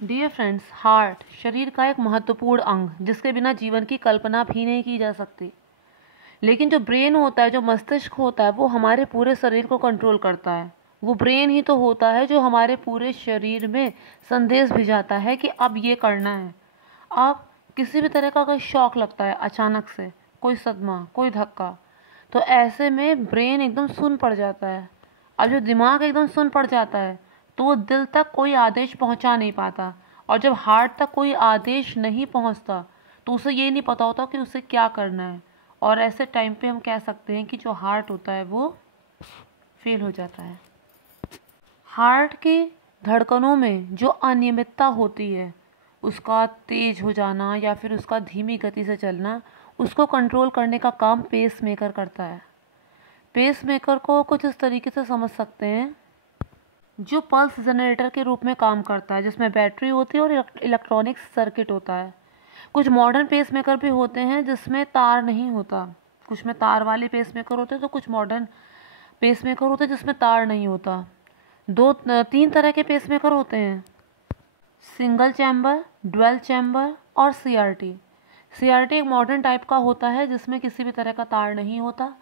Dear friends, heart शरीर का एक महत्वपूर्ण अंग जिसके बिना जीवन की कल्पना भी नहीं की जा सकती। लेकिन जो ब्रेन होता है, जो मस्तिष्क होता है, वो हमारे पूरे शरीर को कंट्रोल करता है। वो ब्रेन ही तो होता है जो हमारे पूरे शरीर में संदेश भिजाता है कि अब ये करना है। अब किसी भी तरह का अगर शॉक लगता है अचानक से, कोई सदमा, कोई धक्का, तो ऐसे में ब्रेन एकदम सुन्न पड़ जाता है। अब जो दिमाग एकदम सुन्न पड़ जाता है तो वो दिल तक कोई आदेश पहुंचा नहीं पाता, और जब हार्ट तक कोई आदेश नहीं पहुंचता तो उसे ये नहीं पता होता कि उसे क्या करना है। और ऐसे टाइम पे हम कह सकते हैं कि जो हार्ट होता है वो फेल हो जाता है। हार्ट की धड़कनों में जो अनियमितता होती है, उसका तेज हो जाना या फिर उसका धीमी गति से चलना, उसको कंट्रोल करने का काम पेस मेकर करता है। पेस मेकर को कुछ इस तरीके से समझ सकते हैं, जो पल्स जनरेटर के रूप में काम करता है, जिसमें बैटरी होती है और इलेक्ट्रॉनिक सर्किट होता है। कुछ मॉडर्न पेस मेकर भी होते हैं जिसमें तार नहीं होता, कुछ में तार वाले पेस मेकर होते हैं, तो कुछ मॉडर्न पेस मेकर होते हैं जिसमें तार नहीं होता। तीन तरह के पेस मेकर होते हैं: सिंगल चैम्बर, डुअल चैम्बर और सीआरटी। सीआरटी एक मॉडर्न टाइप का होता है जिसमें किसी भी तरह का तार नहीं होता।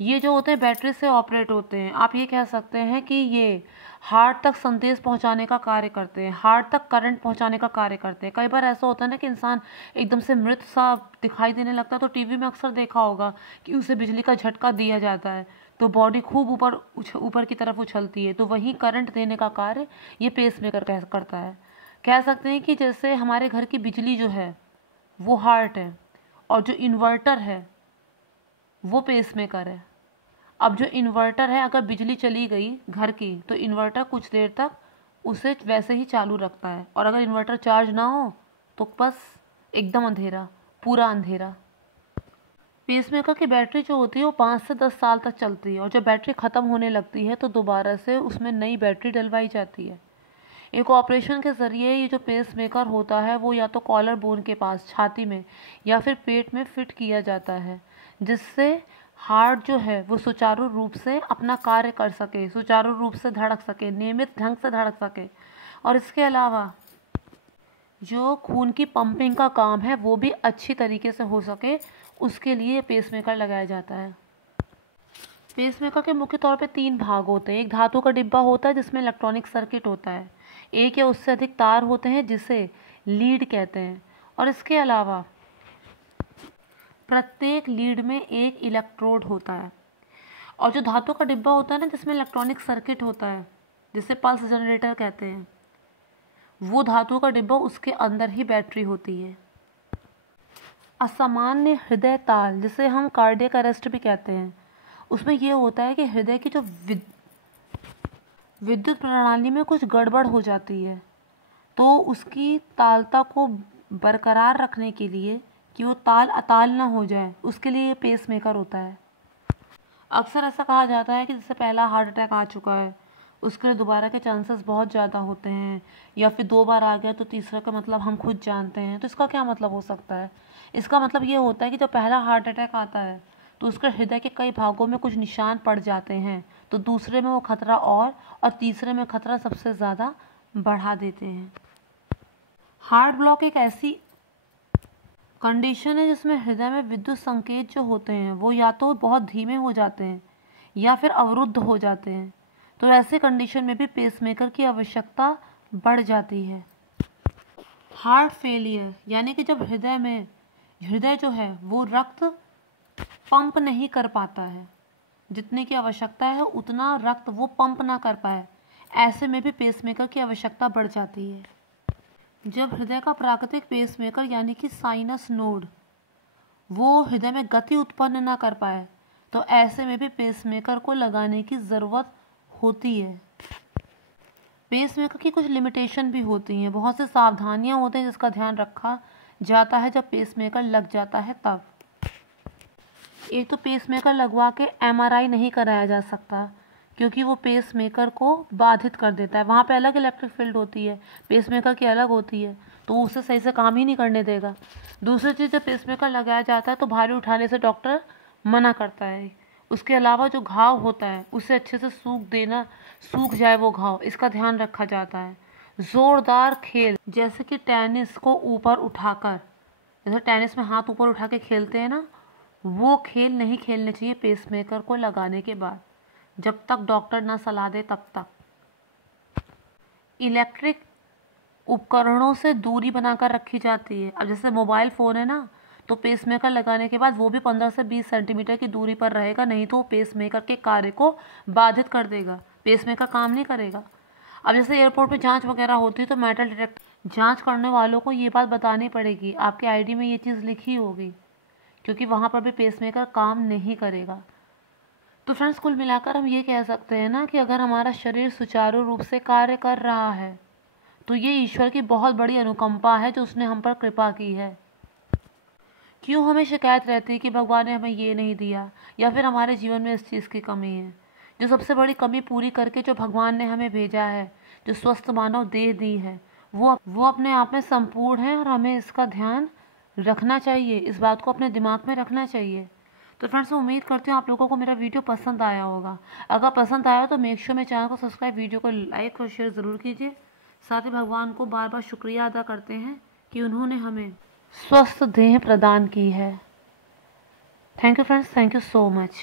ये जो होते हैं बैटरी से ऑपरेट होते हैं। आप ये कह सकते हैं कि ये हार्ट तक संदेश पहुंचाने का कार्य करते हैं, हार्ट तक करंट पहुंचाने का कार्य करते हैं। कई बार ऐसा होता है ना कि इंसान एकदम से मृत सा दिखाई देने लगता है, तो टीवी में अक्सर देखा होगा कि उसे बिजली का झटका दिया जाता है तो बॉडी खूब ऊपर की तरफ उछलती है, तो वहीं करंट देने का कार्य ये पेस मेकर करता है। कह सकते हैं कि जैसे हमारे घर की बिजली जो है वो हार्ट है, और जो इन्वर्टर है वो पेस मेकर है। अब जो इन्वर्टर है, अगर बिजली चली गई घर की तो इन्वर्टर कुछ देर तक उसे वैसे ही चालू रखता है, और अगर इन्वर्टर चार्ज ना हो तो बस एकदम अंधेरा, पूरा अंधेरा। पेसमेकर की बैटरी जो होती है वो 5 से 10 साल तक चलती है, और जब बैटरी ख़त्म होने लगती है तो दोबारा से उसमें नई बैटरी डलवाई जाती है। एक ऑपरेशन के ज़रिए ये जो पेसमेकर होता है वो या तो कॉलर बोन के पास छाती में या फिर पेट में फिट किया जाता है, जिससे हार्ट जो है वो सुचारू रूप से अपना कार्य कर सके, सुचारू रूप से धड़क सके, नियमित ढंग से धड़क सके। और इसके अलावा जो खून की पंपिंग का काम है वो भी अच्छी तरीके से हो सके, उसके लिए पेसमेकर लगाया जाता है। पेसमेकर के मुख्य तौर पे 3 भाग होते हैं। एक धातु का डिब्बा होता है जिसमें इलेक्ट्रॉनिक सर्किट होता है, एक या उससे अधिक तार होते हैं जिसे लीड कहते हैं, और इसके अलावा प्रत्येक लीड में एक इलेक्ट्रोड होता है। और जो धातु का डिब्बा होता है ना, जिसमें इलेक्ट्रॉनिक सर्किट होता है, जिसे पल्स जनरेटर कहते हैं, वो धातु का डिब्बा, उसके अंदर ही बैटरी होती है। असामान्य हृदय ताल, जिसे हम कार्डियक अरेस्ट भी कहते हैं, उसमें यह होता है कि हृदय की जो विद्युत प्रणाली में कुछ गड़बड़ हो जाती है, तो उसकी तालता को बरकरार रखने के लिए, कि वो ताल अताल ना हो जाए, उसके लिए ये पेस मेकर होता है। अक्सर ऐसा कहा जाता है कि जिससे पहला हार्ट अटैक आ चुका है उसके लिए दोबारा के चांसेस बहुत ज़्यादा होते हैं, या फिर 2 बार आ गया तो तीसरा का मतलब हम खुद जानते हैं। तो इसका क्या मतलब हो सकता है? इसका मतलब ये होता है कि जब पहला हार्ट अटैक आता है तो उसके हृदय के कई भागों में कुछ निशान पड़ जाते हैं, तो दूसरे में वो खतरा और तीसरे में खतरा सबसे ज़्यादा बढ़ा देते हैं। हार्ट ब्लॉक एक ऐसी कंडीशन है जिसमें हृदय में विद्युत संकेत जो होते हैं वो या तो बहुत धीमे हो जाते हैं या फिर अवरुद्ध हो जाते हैं। तो ऐसे कंडीशन में भी पेसमेकर की आवश्यकता बढ़ जाती है। हार्ट फेलियर यानी कि जब हृदय जो है वो रक्त पंप नहीं कर पाता है, जितने की आवश्यकता है उतना रक्त वो पंप ना कर पाए, ऐसे में भी पेसमेकर की आवश्यकता बढ़ जाती है। जब हृदय का प्राकृतिक पेसमेकर यानी कि साइनस नोड वो हृदय में गति उत्पन्न ना कर पाए, तो ऐसे में भी पेसमेकर को लगाने की ज़रूरत होती है। पेसमेकर की कुछ लिमिटेशन भी होती हैं, बहुत से सावधानियां होती हैं जिसका ध्यान रखा जाता है जब पेसमेकर लग जाता है तब। एक तो पेसमेकर लगवा के एमआरआई नहीं कराया जा सकता, क्योंकि वो पेसमेकर को बाधित कर देता है। वहाँ पे अलग इलेक्ट्रिक फील्ड होती है, पेसमेकर की अलग होती है, तो उसे सही से काम ही नहीं करने देगा। दूसरी चीज़, जब पेसमेकर लगाया जाता है तो भारी उठाने से डॉक्टर मना करता है। उसके अलावा जो घाव होता है उसे अच्छे से सूख जाए वो घाव, इसका ध्यान रखा जाता है। ज़ोरदार खेल जैसे कि टेनिस को ऊपर उठाकर, जैसे टेनिस में हाथ ऊपर उठा के खेलते हैं ना, वो खेल नहीं खेलने चाहिए पेसमेकर को लगाने के बाद, जब तक डॉक्टर ना सलाह दे तब तक। इलेक्ट्रिक उपकरणों से दूरी बनाकर रखी जाती है। अब जैसे मोबाइल फ़ोन है ना, तो पेसमेकर लगाने के बाद वो भी 15 से 20 सेंटीमीटर की दूरी पर रहेगा, नहीं तो वो पेसमेकर के कार्य को बाधित कर देगा, पेसमेकर काम नहीं करेगा। अब जैसे एयरपोर्ट पे जांच वगैरह होती है तो मेटल डिटेक्टर जांच करने वालों को ये बात बतानी पड़ेगी, आपके आईडी में ये चीज़ लिखी होगी, क्योंकि वहाँ पर भी पेसमेकर काम नहीं करेगा। तो फ्रेंड्स, कुल मिलाकर हम ये कह सकते हैं ना कि अगर हमारा शरीर सुचारू रूप से कार्य कर रहा है तो ये ईश्वर की बहुत बड़ी अनुकंपा है जो उसने हम पर कृपा की है। क्यों हमें शिकायत रहती है कि भगवान ने हमें ये नहीं दिया, या फिर हमारे जीवन में इस चीज़ की कमी है। जो सबसे बड़ी कमी पूरी करके जो भगवान ने हमें भेजा है, जो स्वस्थ मानव देह दी है, वो अपने आप में संपूर्ण है और हमें इसका ध्यान रखना चाहिए, इस बात को अपने दिमाग में रखना चाहिए। तो फ्रेंड्स, मैं उम्मीद करती हूँ आप लोगों को मेरा वीडियो पसंद आया होगा। अगर पसंद आया तो मेक श्योर मेरे चैनल को सब्सक्राइब, वीडियो को लाइक और शेयर ज़रूर कीजिए। साथ ही भगवान को बार बार शुक्रिया अदा करते हैं कि उन्होंने हमें स्वस्थ देह प्रदान की है। Thank you friends, thank you so much.